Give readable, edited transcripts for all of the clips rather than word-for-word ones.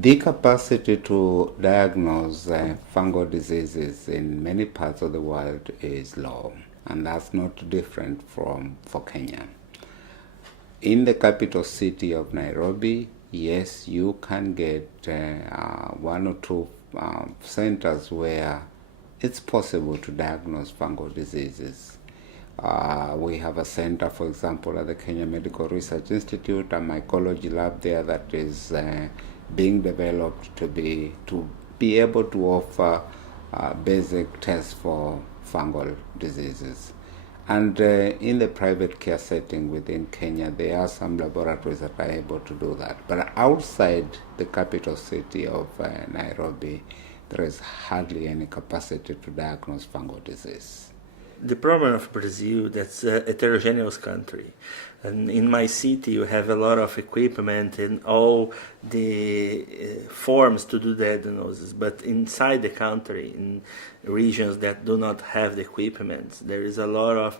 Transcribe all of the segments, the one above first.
The capacity to diagnose fungal diseases in many parts of the world is low, and that's not different for Kenya. In the capital city of Nairobi, yes, you can get one or two centers where it's possible to diagnose fungal diseases. We have a center, for example, at the Kenya Medical Research Institute, a mycology lab there that is being developed to be able to offer basic tests for fungal diseases. And in the private care setting within Kenya, there are some laboratories that are able to do that. But outside the capital city of Nairobi, there is hardly any capacity to diagnose fungal disease. The problem of Brazil, that's a heterogeneous country. And in my city, you have a lot of equipment and all the forms to do diagnosis. But inside the country, in regions that do not have the equipment, there is a lot of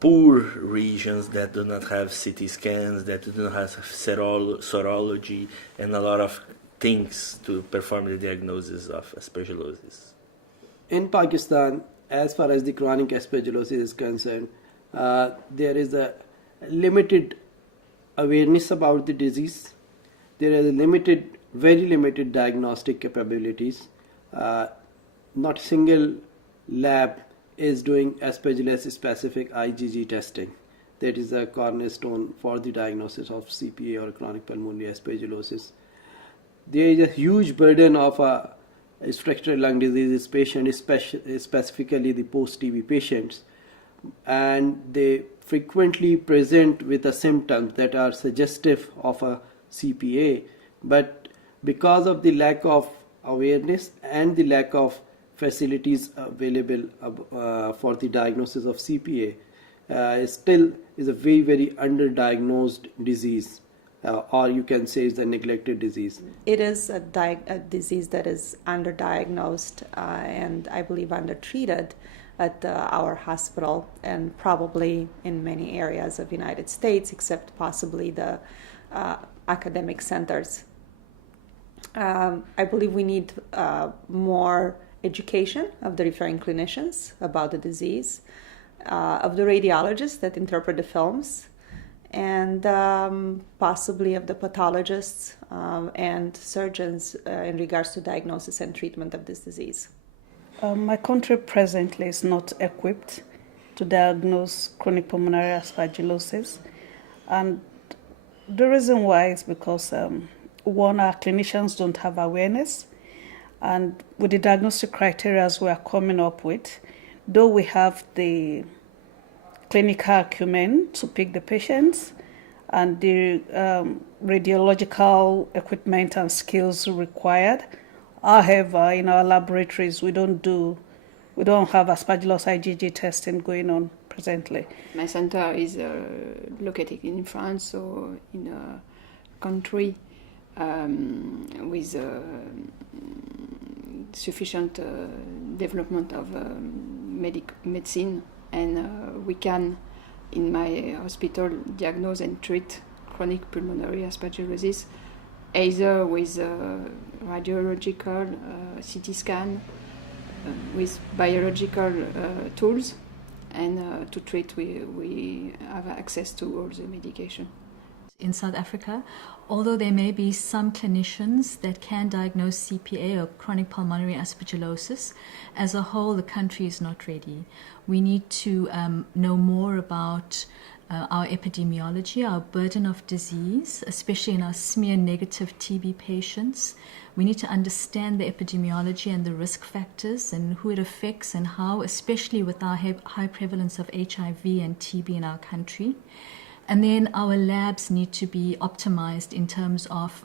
poor regions that do not have CT scans, that do not have serology, and a lot of things to perform the diagnosis of aspergillosis. In Pakistan, as far as the chronic aspergillosis is concerned, there is a limited awareness about the disease. There is very limited diagnostic capabilities. Not a single lab is doing aspergillosis specific IgG testing. That is a cornerstone for the diagnosis of CPA or chronic pulmonary aspergillosis. There is a huge burden of structural lung disease patients, specifically the post-TB patients, and they frequently present with the symptoms that are suggestive of a CPA, but because of the lack of awareness and the lack of facilities available for the diagnosis of CPA, still is a very, very underdiagnosed disease. Or you can say it's a neglected disease. It is a disease that is underdiagnosed and I believe undertreated at our hospital and probably in many areas of the United States, except possibly the academic centers. I believe we need more education of the referring clinicians about the disease, of the radiologists that interpret the films, and possibly of the pathologists and surgeons in regards to diagnosis and treatment of this disease. My country presently is not equipped to diagnose chronic pulmonary aspergillosis, and the reason why is because one, our clinicians don't have awareness, and with the diagnostic criteria we are coming up with, though we have the clinical acumen to pick the patients and the radiological equipment and skills required. However, in our laboratories, we don't have Aspergillus IgG testing going on presently. My center is located in France, so in a country with sufficient development of medicine. And we can, in my hospital, diagnose and treat chronic pulmonary aspergillosis either with radiological CT scan, with biological tools, and to treat we have access to all the medication. In South Africa, although there may be some clinicians that can diagnose CPA or chronic pulmonary aspergillosis, as a whole the country is not ready. We need to know more about our epidemiology, our burden of disease, especially in our smear-negative TB patients. We need to understand the epidemiology and the risk factors and who it affects and how, especially with our high prevalence of HIV and TB in our country. And then our labs need to be optimized in terms of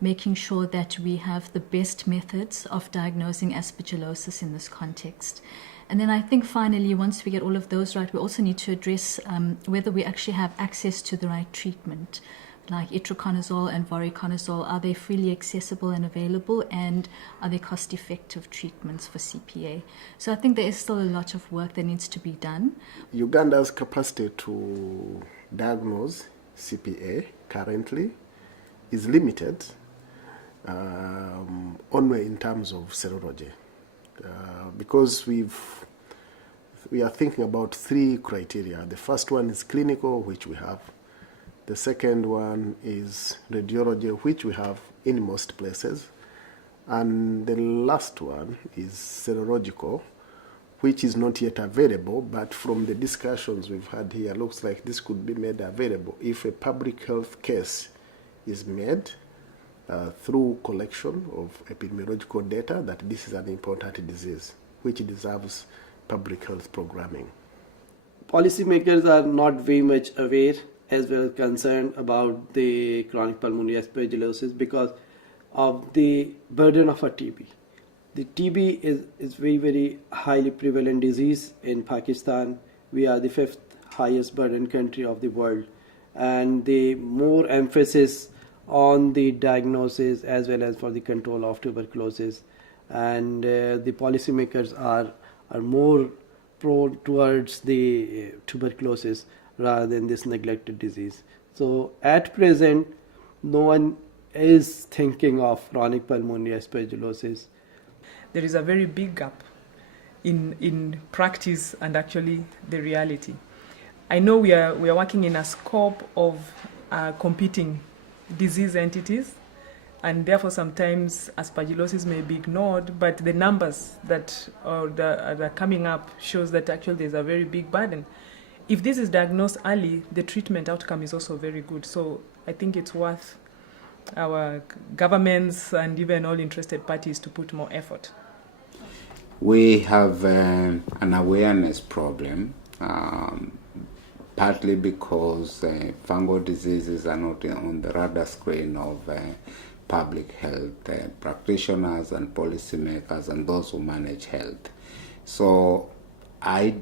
making sure that we have the best methods of diagnosing aspergillosis in this context. And then I think finally, once we get all of those right, we also need to address whether we actually have access to the right treatment, like itraconazole and voriconazole. Are they freely accessible and available, and are they cost-effective treatments for CPA? So I think there is still a lot of work that needs to be done. Uganda's capacity to diagnose CPA currently is limited only in terms of serology, because we are thinking about 3 criteria. The first one is clinical, which we have. The second one is radiology, which we have in most places. And the last one is serological, which is not yet available, but from the discussions we've had here, looks like this could be made available if a public health case is made through collection of epidemiological data that this is an important disease, which deserves public health programming. Policymakers are not very much aware as well as concerned about the chronic pulmonary aspergillosis because of the burden of a TB. The TB is very, very highly prevalent disease in Pakistan. We are the 5th highest burden country of the world, and the more emphasis on the diagnosis as well as for the control of tuberculosis, and the policymakers are more prone towards the tuberculosis rather than this neglected disease. So at present, no one is thinking of chronic pulmonary aspergillosis. There is a very big gap in practice and actually the reality. I know we are working in a scope of competing disease entities, and therefore sometimes aspergillosis may be ignored, but the numbers that are coming up shows that actually there's a very big burden. If this is diagnosed early, the treatment outcome is also very good. So I think it's worth our governments and even all interested parties to put more effort. We have an awareness problem, partly because fungal diseases are not on the radar screen of public health practitioners and policymakers and those who manage health. So I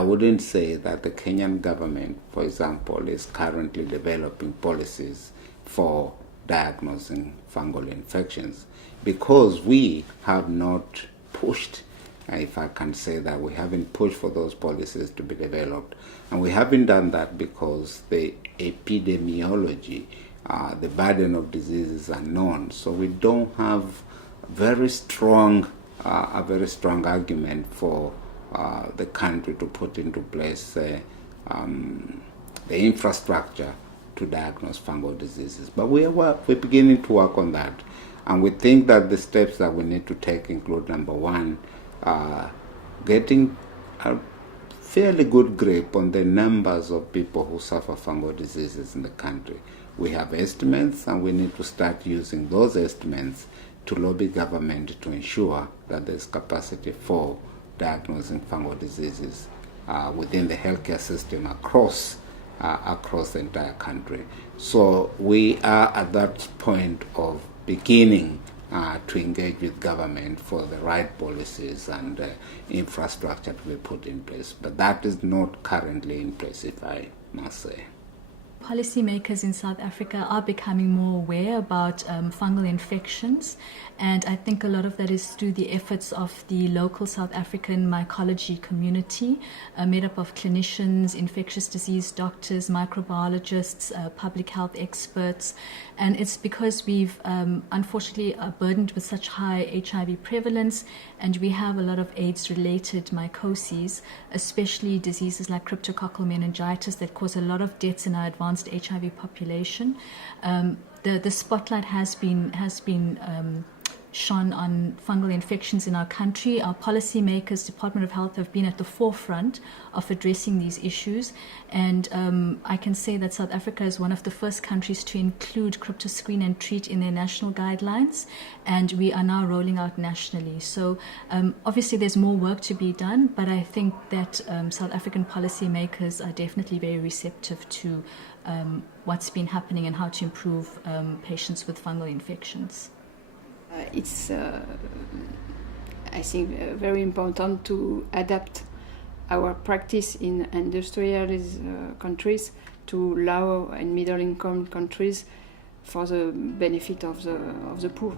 wouldn't say that the Kenyan government, for example, is currently developing policies for diagnosing fungal infections because we have not pushed, if I can say that, we haven't pushed for those policies to be developed. And we haven't done that because the epidemiology, the burden of diseases are known. So we don't have a very strong argument for the country to put into place the infrastructure to diagnose fungal diseases. But we're beginning to work on that. And we think that the steps that we need to take include, number one, getting a fairly good grip on the numbers of people who suffer fungal diseases in the country. We have estimates, and we need to start using those estimates to lobby government to ensure that there's capacity for diagnosing fungal diseases within the healthcare system across the entire country. So we are at that point of beginning to engage with government for the right policies and infrastructure to be put in place. But that is not currently in place, if I must say. Policymakers in South Africa are becoming more aware about fungal infections, and I think a lot of that is through the efforts of the local South African mycology community, made up of clinicians, infectious disease doctors, microbiologists, public health experts, and it's because we've unfortunately are burdened with such high HIV prevalence, and we have a lot of AIDS-related mycoses, especially diseases like cryptococcal meningitis that cause a lot of deaths in our advanced HIV population. The spotlight has been shone on fungal infections in our country. Our policymakers, Department of Health, have been at the forefront of addressing these issues, and I can say that South Africa is one of the first countries to include cryptoscreen and treat in their national guidelines, and we are now rolling out nationally. So obviously there's more work to be done, but I think that South African policymakers are definitely very receptive to what's been happening and how to improve patients with fungal infections. It's, I think, very important to adapt our practice in industrialized countries to low and middle income countries for the benefit of the poor.